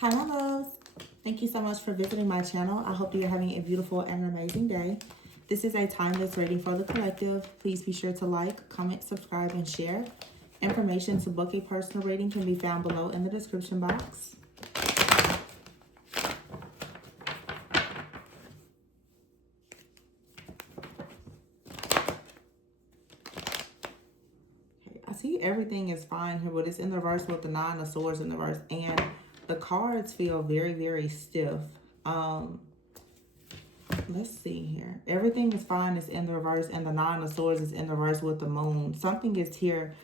Hi, my loves. Thank you so much for visiting my channel. I hope that you're having a beautiful and amazing day. This is a timeless reading for the collective. Please be sure to like, comment, subscribe, and share. Information to book a personal reading can be found below in the description box. Okay, I see everything is fine here, but it's in the reverse with the Nine of Swords in the reverse, and the cards feel very, very stiff. Let's see here. Everything is fine. It's in the reverse, and the Nine of Swords is in the reverse with the Moon. Something is here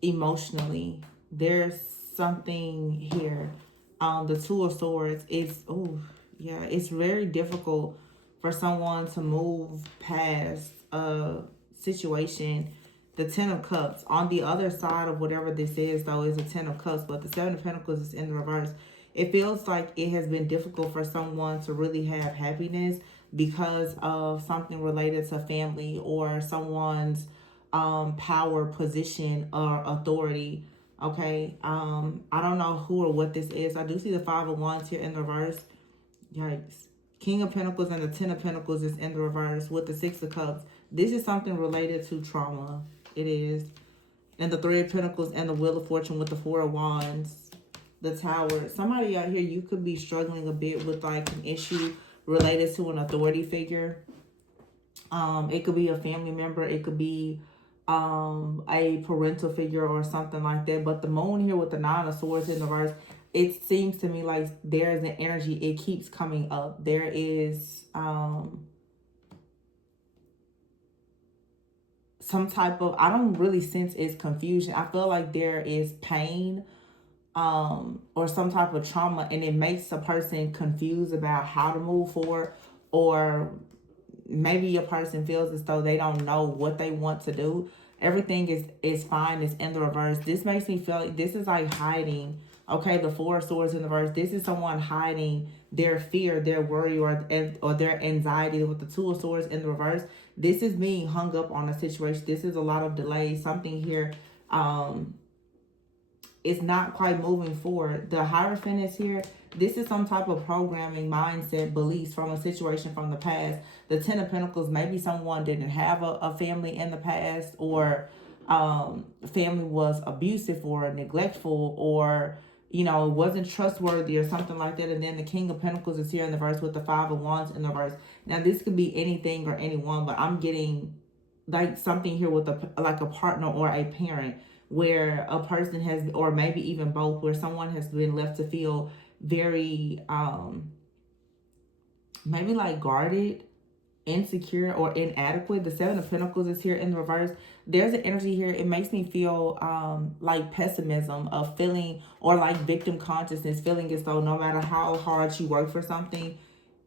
emotionally. There's something here. The Two of Swords is, oh, yeah, it's very difficult for someone to move past a situation. The Ten of Cups. On the other side of whatever this is, though, is a Ten of Cups, but the Seven of Pentacles is in the reverse. It feels like it has been difficult for someone to really have happiness because of something related to family or someone's power, position, or authority. Okay, I don't know who or what this is. I do see the Five of Wands here in the reverse. Yikes. King of Pentacles and the Ten of Pentacles is in the reverse with the Six of Cups. This is something related to trauma. It is. And the Three of Pentacles and the Wheel of Fortune with the Four of Wands. The Tower. Somebody out here, you could be struggling a bit with like an issue related to an authority figure. It could be a family member. It could be a parental figure or something like that. But the Moon here with the Nine of Swords in the reverse, it seems to me like there's an energy. It keeps coming up. There is some type of, I don't really sense it's confusion. I feel like there is pain or some type of trauma, and it makes a person confused about how to move forward, or maybe a person feels as though they don't know what they want to do. Everything is fine. It's in the reverse. This makes me feel like this is like hiding. Okay, the Four of Swords in the reverse. This is someone hiding their fear, their worry, or their anxiety with the Two of Swords in the reverse. This is being hung up on a situation. This is a lot of delay. Something here is not quite moving forward. The Hierophant is here. This is some type of programming, mindset, beliefs from a situation from the past. The Ten of Pentacles, maybe someone didn't have a family in the past, or family was abusive or neglectful, or you know, it wasn't trustworthy or something like that. And then the King of Pentacles is here in the verse with the Five of Wands in the verse. Now this could be anything or anyone, but I'm getting like something here with like a partner or a parent, where a person has, or maybe even both, where someone has been left to feel very maybe like guarded, insecure, or inadequate. The Seven of Pentacles is here in the reverse. There's an energy here. It makes me feel like pessimism, of feeling, or like victim consciousness, feeling as though no matter how hard you work for something,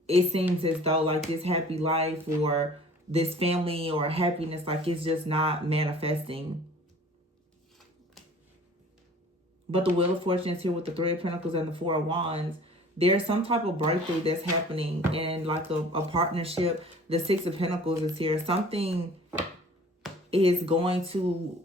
it seems as though like this happy life or this family or happiness, like it's just not manifesting. But the Wheel of Fortune is here with the Three of Pentacles and the Four of Wands. There's some type of breakthrough that's happening in like a partnership. The Six of Pentacles is here. Something is going to,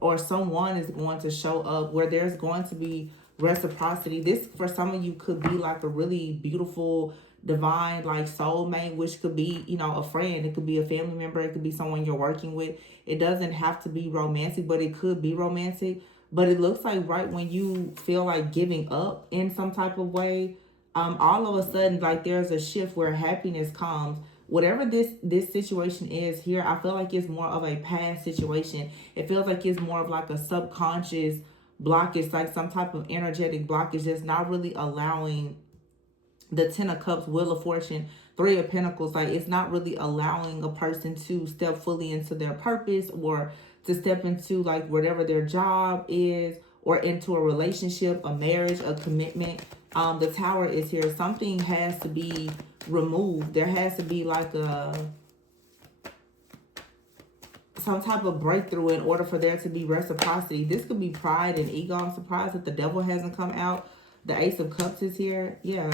or someone is going to show up where there's going to be reciprocity. This, for some of you, could be like a really beautiful, divine, like soulmate, which could be, you know, a friend. It could be a family member. It could be someone you're working with. It doesn't have to be romantic, but it could be romantic. But it looks like right when you feel like giving up in some type of way, all of a sudden, like there's a shift where happiness comes. Whatever this situation is here, I feel like it's more of a past situation. It feels like it's more of like a subconscious blockage, like some type of energetic blockage that's not really allowing the Ten of Cups, Wheel of Fortune, Three of Pentacles. Like it's not really allowing a person to step fully into their purpose, or to step into like whatever their job is, or into a relationship, a marriage, a commitment. The Tower is here. Something has to be removed. There has to be like some type of breakthrough in order for there to be reciprocity. This could be pride and ego. I'm surprised that the Devil hasn't come out. The Ace of Cups is here. Yeah,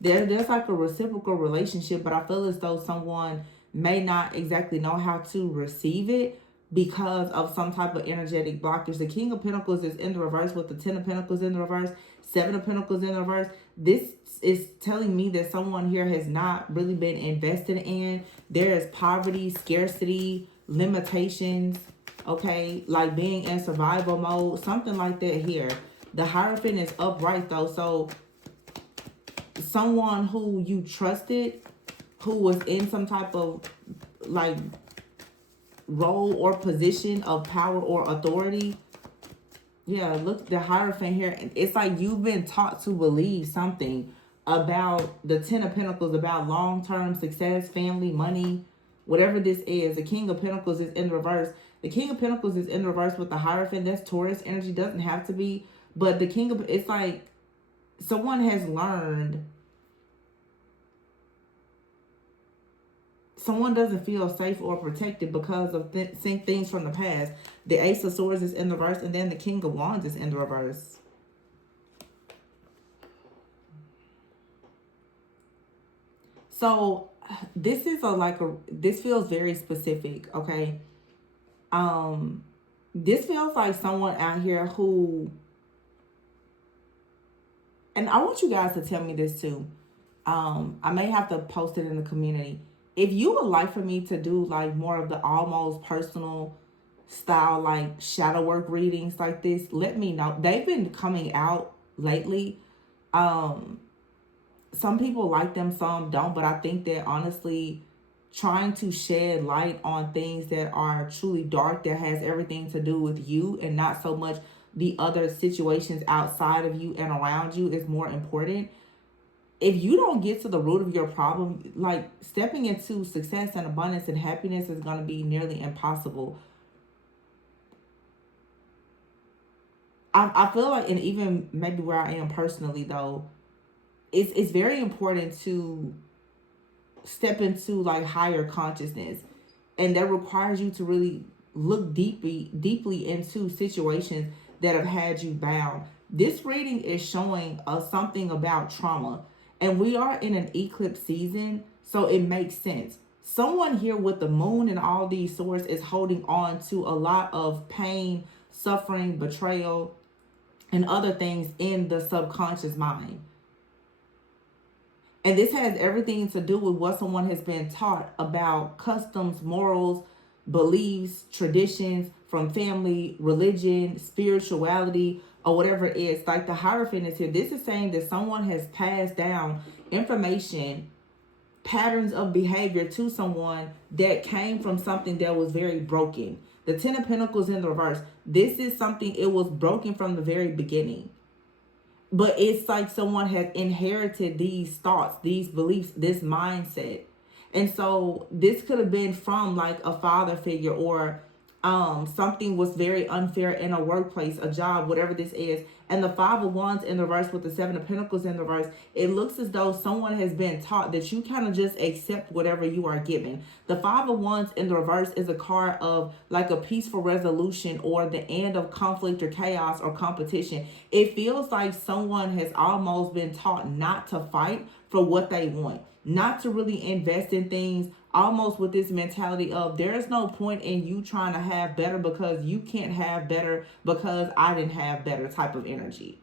there's like a reciprocal relationship, but I feel as though someone may not exactly know how to receive it. because of some type of energetic blockage. The King of Pentacles is in the reverse with the Ten of Pentacles in the reverse, Seven of Pentacles in the reverse. This is telling me that someone here has not really been invested in. There is poverty, scarcity, limitations, okay? Like being in survival mode, something like that here. The Hierophant is upright though, so someone who you trusted, who was in some type of like role or position of power or authority. Yeah, look, the Hierophant here. It's like you've been taught to believe something about the Ten of Pentacles, about long-term success, family, money, whatever this is. The King of Pentacles is in reverse. The King of Pentacles is in reverse with the Hierophant. That's Taurus energy. Doesn't have to be. But the King of... It's like someone has learned... Someone doesn't feel safe or protected because of things from the past. The Ace of Swords is in the reverse, and then the King of Wands is in the reverse. So this is this feels very specific, okay? This feels like someone out here who, and I want you guys to tell me this too. I may have to post it in the community. If you would like for me to do like more of the almost personal style, like shadow work readings like this, let me know. They've been coming out lately. Some people like them, some don't, but I think that honestly, trying to shed light on things that are truly dark, that has everything to do with you and not so much the other situations outside of you and around you, is more important. If you don't get to the root of your problem, like stepping into success and abundance and happiness is going to be nearly impossible. I feel like, and even maybe where I am personally though, it's very important to step into like higher consciousness, and that requires you to really look deeply into situations that have had you bound. This reading is showing us something about trauma. And we are in an eclipse season, so it makes sense. Someone here with the moon and all these swords is holding on to a lot of pain, suffering, betrayal, and other things in the subconscious mind. And this has everything to do with what someone has been taught about customs, morals, beliefs, traditions from family, religion, spirituality, or whatever it is. Like the Hierophant is here. This is saying that someone has passed down information, patterns of behavior to someone that came from something that was very broken. The Ten of Pentacles in the reverse. This is something, it was broken from the very beginning. But it's like someone has inherited these thoughts, these beliefs, this mindset. And so this could have been from like a father figure, or something was very unfair in a workplace, a job, whatever this is. And the Five of Wands in the reverse with the Seven of Pentacles in the reverse, it looks as though someone has been taught that you kind of just accept whatever you are given. The Five of Wands in the reverse is a card of like a peaceful resolution, or the end of conflict or chaos or competition. It feels like someone has almost been taught not to fight for what they want, not to really invest in things, almost with this mentality of there's no point in you trying to have better because you can't have better because I didn't have better type of energy.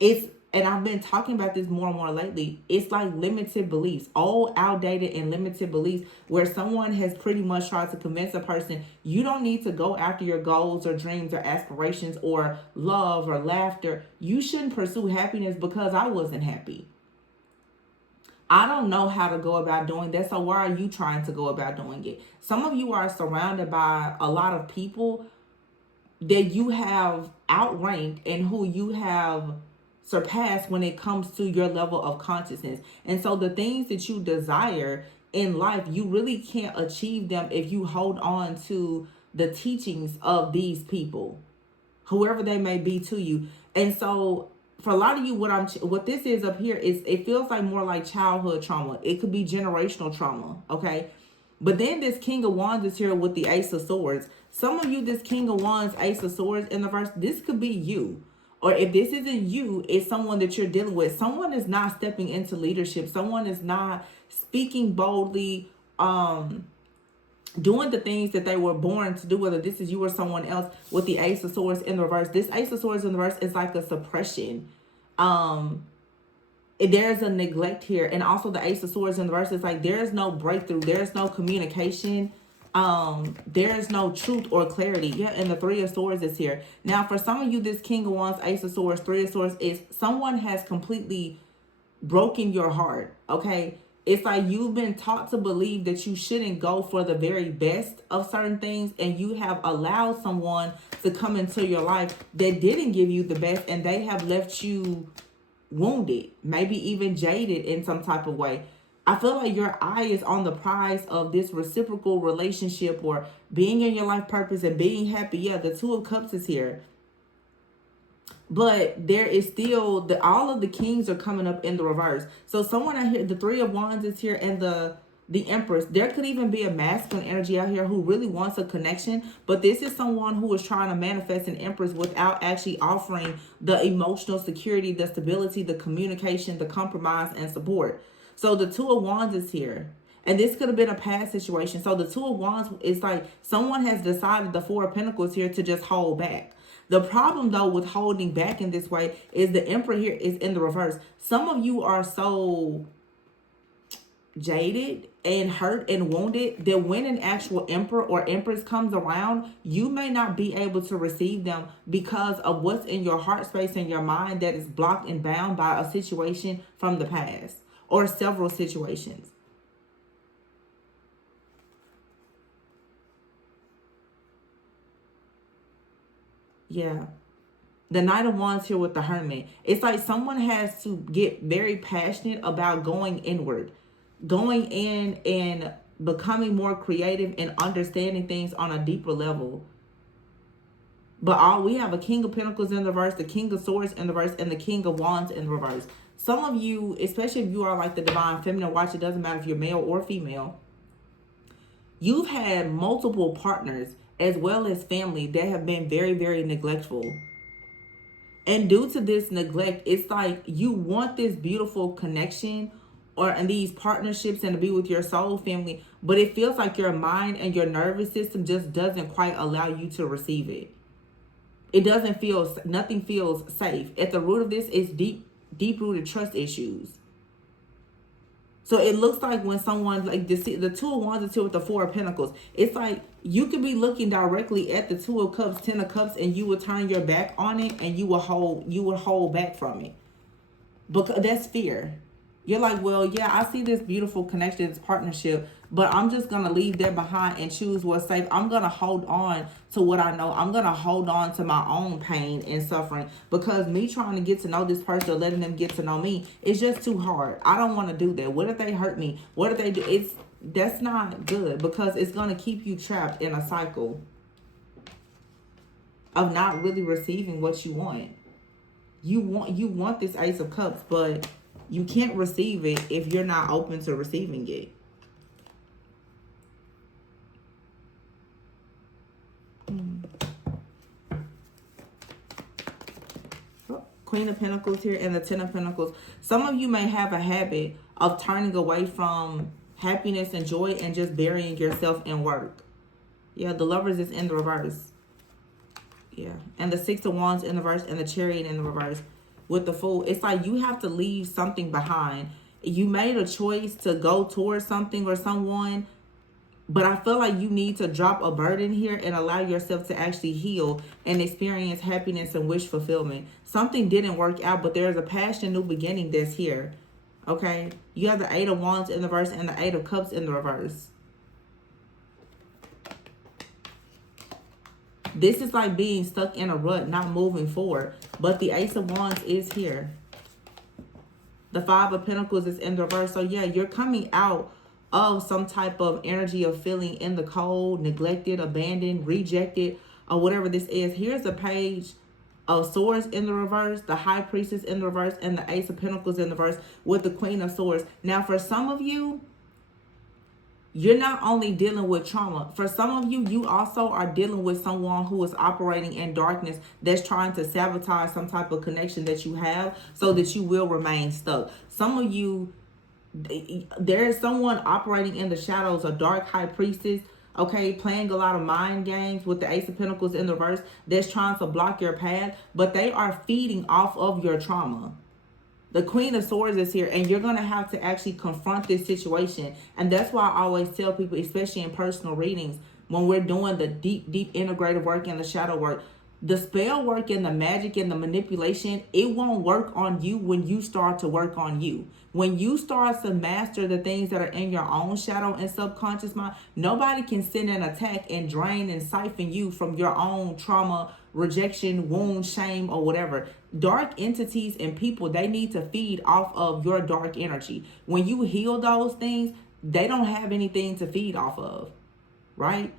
And I've been talking about this more and more lately. It's like limited beliefs, old, outdated, and limited beliefs, where someone has pretty much tried to convince a person you don't need to go after your goals or dreams or aspirations or love or laughter. You shouldn't pursue happiness because I wasn't happy. I don't know how to go about doing that, so why are you trying to go about doing it? Some of you are surrounded by a lot of people that you have outranked and who you have surpassed when it comes to your level of consciousness. And so the things that you desire in life, you really can't achieve them if you hold on to the teachings of these people, whoever they may be to you. And so for a lot of you, what this is up here is, it feels like more like childhood trauma. It could be generational trauma, okay? But then this King of Wands is here with the Ace of Swords. Some of you, this King of Wands, Ace of Swords in the verse, this could be you. Or if this isn't you, it's someone that you're dealing with. Someone is not stepping into leadership. Someone is not speaking boldly, doing the things that they were born to do, whether this is you or someone else. With the Ace of Swords in the reverse, this Ace of Swords in the reverse is like a suppression. There's a neglect here. And also the Ace of Swords in the reverse is like there's no breakthrough, there's no communication, there's no truth or clarity. Yeah, and the Three of Swords is here. Now for some of you, this King of Wands, Ace of Swords, Three of Swords is someone has completely broken your heart. Okay, it's like you've been taught to believe that you shouldn't go for the very best of certain things, and you have allowed someone to come into your life that didn't give you the best, and they have left you wounded, maybe even jaded in some type of way. I feel like your eye is on the prize of this reciprocal relationship or being in your life purpose and being happy. Yeah, the Two of Cups is here. But there is still all of the kings are coming up in the reverse. So someone out here, the Three of Wands is here, and the Empress. There could even be a masculine energy out here who really wants a connection, but this is someone who is trying to manifest an Empress without actually offering the emotional security, the stability, the communication, the compromise, and support. So the Two of Wands is here. And this could have been a past situation. So the Two of Wands is like someone has decided, the Four of Pentacles here, to just hold back. The problem, though, with holding back in this way is the Emperor here is in the reverse. Some of you are so jaded and hurt and wounded that when an actual Emperor or Empress comes around, you may not be able to receive them because of what's in your heart space and your mind that is blocked and bound by a situation from the past or several situations. Yeah. The Knight of Wands here with the Hermit. It's like someone has to get very passionate about going inward, going in and becoming more creative and understanding things on a deeper level. But we have a King of Pentacles in the reverse, the King of Swords in the reverse, and the King of Wands in the reverse. Some of you, especially if you are like the Divine Feminine, watch, it doesn't matter if you're male or female, you've had multiple partners as well as family that have been very, very neglectful. And due to this neglect, it's like you want this beautiful connection and these partnerships and to be with your soul family, but it feels like your mind and your nervous system just doesn't quite allow you to receive it. It doesn't feel, nothing feels safe. At the root of this is deep-rooted trust issues. So it looks like when someone, like the Two of Wands is here with the Four of Pentacles, it's like you could be looking directly at the Two of Cups, Ten of Cups, and you would turn your back on it and you would hold back from it. Because that's fear. You're like, well, yeah, I see this beautiful connection, this partnership, but I'm just going to leave that behind and choose what's safe. I'm going to hold on to what I know. I'm going to hold on to my own pain and suffering because me trying to get to know this person or letting them get to know me is just too hard. I don't want to do that. What if they hurt me? What if they do? That's not good because it's going to keep you trapped in a cycle of not really receiving what you want. You want this Ace of Cups, but you can't receive it if you're not open to receiving it. Queen of Pentacles here and the Ten of Pentacles. Some of you may have a habit of turning away from happiness and joy and just burying yourself in work. Yeah, the Lovers is in the reverse. Yeah, and the Six of Wands in the reverse and the Chariot in the reverse. With the Fool, it's like you have to leave something behind. You made a choice to go towards something or someone, but I feel like you need to drop a burden here and allow yourself to actually heal and experience happiness and wish fulfillment. Something didn't work out, but there's a passion, new beginning that's here. Okay? You have the Eight of Wands in the reverse and the Eight of Cups in the reverse. This is like being stuck in a rut, not moving forward. But the Ace of Wands is here. The Five of Pentacles is in the reverse. So yeah, you're coming out of some type of energy of feeling in the cold, neglected, abandoned, rejected, or whatever this is. Here's a Page of Swords in the reverse, the High Priestess in the reverse, and the Ace of Pentacles in the reverse with the Queen of Swords. Now, for some of you, you're not only dealing with trauma. For some of you, you also are dealing with someone who is operating in darkness that's trying to sabotage some type of connection that you have so that you will remain stuck. Some of you, there is someone operating in the shadows, a dark high priestess, okay, playing a lot of mind games with the Ace of Pentacles in the reverse that's trying to block your path, but they are feeding off of your trauma. The Queen of Swords is here, and you're going to have to actually confront this situation. And that's why I always tell people, especially in personal readings, when we're doing the deep integrative work and the shadow work, the spell work and the magic and the manipulation, it won't work on you when you start to work on you. When you start to master the things that are in your own shadow and subconscious mind, nobody can send an attack and drain and siphon you from your own trauma, rejection, wound, shame, or whatever. Dark entities and people, they need to feed off of your dark energy. When you heal those things, they don't have anything to feed off of, right?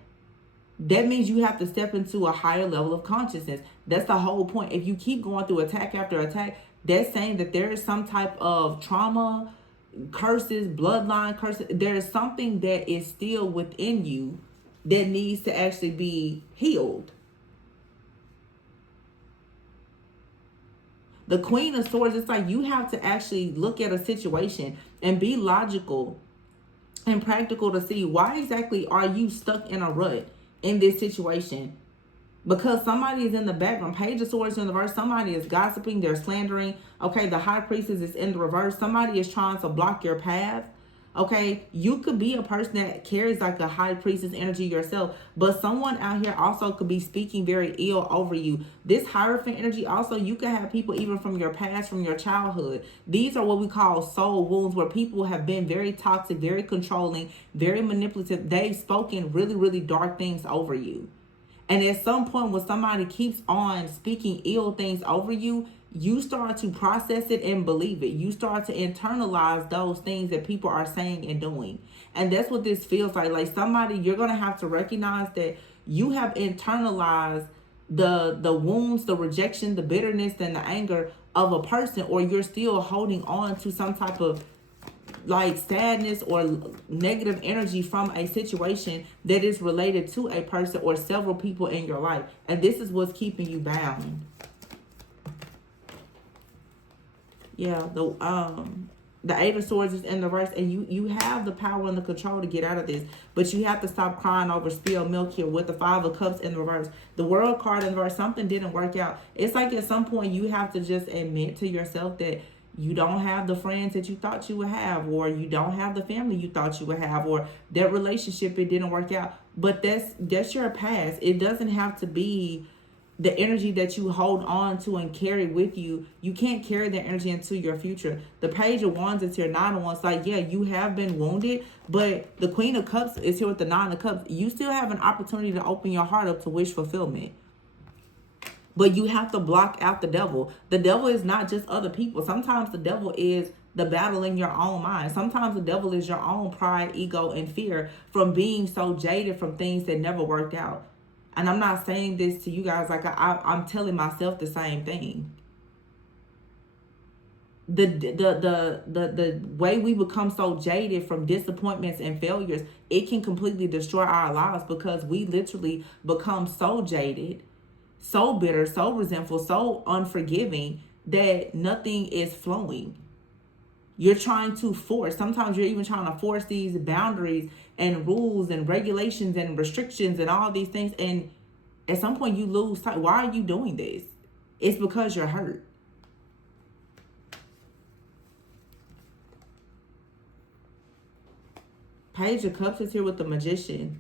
That means you have to step into a higher level of consciousness. That's the whole point. If you keep going through attack after attack, that's saying that there is some type of trauma, curses, bloodline curses. There is something that is still within you that needs to actually be healed. The Queen of Swords, it's like you have to actually look at a situation and be logical and practical to see why exactly are you stuck in a rut in this situation. Because somebody is in the background. Page of Swords in the reverse. Somebody is gossiping. They're slandering. Okay, the High Priestess is in the reverse. Somebody is trying to block your path. Okay, you could be a person that carries like a High Priestess energy yourself, but someone out here also could be speaking very ill over you. This Hierophant energy also, you can have people even from your past, from your childhood. These are what we call soul wounds, where people have been very toxic, very controlling, very manipulative. They've spoken really, really dark things over you. And at some point when somebody keeps on speaking ill things over you, you start to process it and believe it. You start to internalize those things that people are saying and doing. And that's what this feels like. Like somebody, you're going to have to recognize that you have internalized the wounds, the rejection, the bitterness, and the anger of a person, or you're still holding on to some type of like sadness or negative energy from a situation that is related to a person or several people in your life. And this is what's keeping you bound. Yeah, the Eight of Swords is in the reverse, and you have the power and the control to get out of this, but you have to stop crying over spilled milk here with the Five of Cups in the reverse. The World card in the reverse, something didn't work out. It's like at some point you have to just admit to yourself that you don't have the friends that you thought you would have, or you don't have the family you thought you would have, or that relationship, it didn't work out. But that's your past. It doesn't have to be the energy that you hold on to and carry with you. You can't carry that energy into your future. The Page of Wands is here, Nine of Wands. Like, yeah, you have been wounded, but the Queen of Cups is here with the Nine of Cups. You still have an opportunity to open your heart up to wish fulfillment. But you have to block out the devil. The devil is not just other people. Sometimes the devil is the battle in your own mind. Sometimes the devil is your own pride, ego, and fear from being so jaded from things that never worked out. And I'm not saying this to you guys, like I'm telling myself the same thing. The way we become so jaded from disappointments and failures, it can completely destroy our lives, because we literally become so jaded, so bitter, so resentful, so unforgiving that nothing is flowing. You're trying to force, sometimes you're even trying to force these boundaries and rules and regulations and restrictions and all these things. And at some point you lose sight. Why are you doing this? It's because you're hurt. Page of Cups is here with the Magician.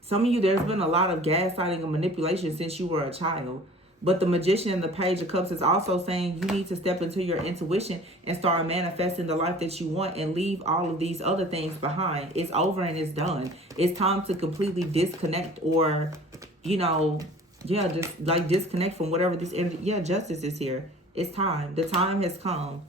Some of you, there's been a lot of gaslighting and manipulation since you were a child. But the Magician and the Page of Cups is also saying you need to step into your intuition and start manifesting the life that you want and leave all of these other things behind. It's over and it's done. It's time to completely disconnect, or, just like disconnect from whatever this energy. Yeah, justice is here. It's time. The time has come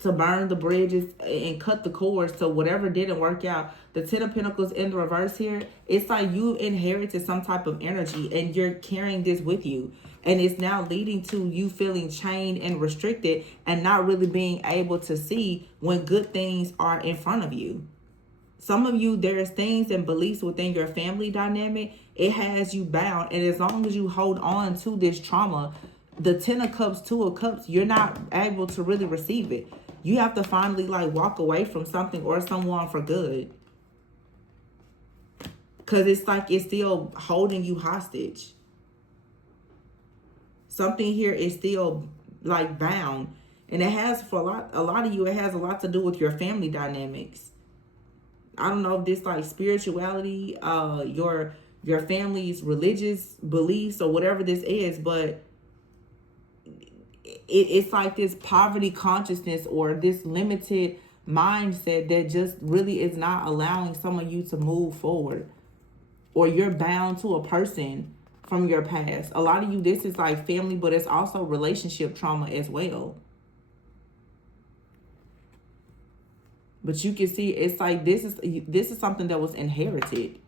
to burn the bridges and cut the cords to whatever didn't work out. The Ten of Pentacles in the reverse here, it's like you inherited some type of energy and you're carrying this with you. And it's now leading to you feeling chained and restricted and not really being able to see when good things are in front of you. Some of you, there's things and beliefs within your family dynamic. It has you bound. And as long as you hold on to this trauma, the Ten of Cups, Two of Cups, you're not able to really receive it. You have to finally walk away from something or someone for good. Because it's like it's still holding you hostage. Something here is still like bound. And it has for a lot of you, it has a lot to do with your family dynamics. I don't know if this like spirituality, your family's religious beliefs or whatever this is, but it's like this poverty consciousness or this limited mindset that just really is not allowing some of you to move forward, or you're bound to a person from your past. A lot of you, this is like family, but it's also relationship trauma as well. But you can see it's like this is something that was inherited.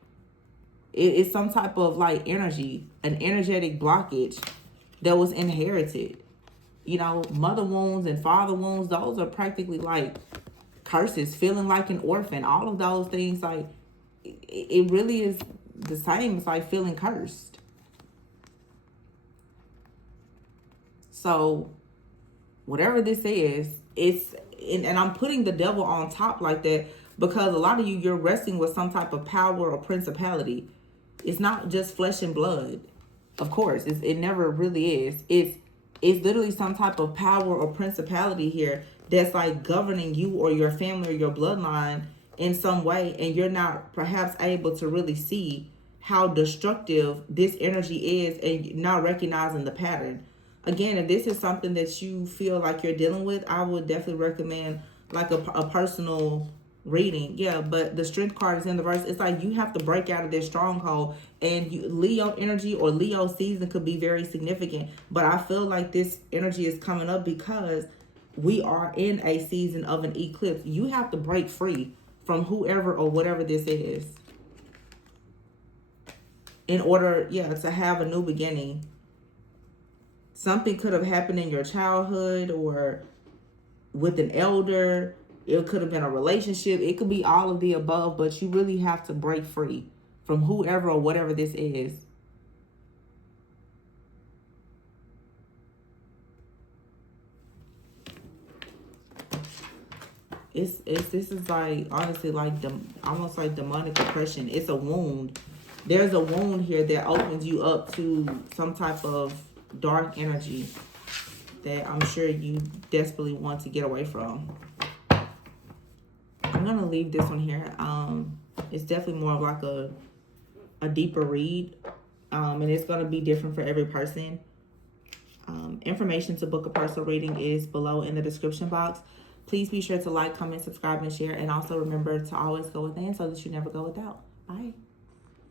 It's some type of like energy, an energetic blockage that was inherited. You know, mother wounds and father wounds, those are practically like curses, feeling like an orphan, all of those things. Like it really is the same. It's like feeling cursed. So whatever this is, it's and I'm putting the devil on top like that because a lot of you, you're wrestling with some type of power or principality. It's not just flesh and blood. Of course, it never really is. It's literally some type of power or principality here that's like governing you or your family or your bloodline in some way, and you're not perhaps able to really see how destructive this energy is and not recognizing the pattern. Again, if this is something that you feel like you're dealing with, I would definitely recommend like a personal reading. Yeah, but the strength card is in the verse. It's like you have to break out of this stronghold, and Leo energy or Leo season could be very significant, but I feel like this energy is coming up because we are in a season of an eclipse. You have to break free from whoever or whatever this is in order, to have a new beginning. Something could have happened in your childhood or with an elder. It could have been a relationship. It could be all of the above, but you really have to break free from whoever or whatever this is. This is like honestly like almost like demonic oppression. It's a wound. There's a wound here that opens you up to some type of dark energy that I'm sure you desperately want to get away from. I'm gonna leave this one here. It's definitely more of like a deeper read, and it's gonna be different for every person. Information to book a personal reading is below in the description box. Please be sure to like, comment, subscribe, and share, and also remember to always go within so that you never go without. Bye.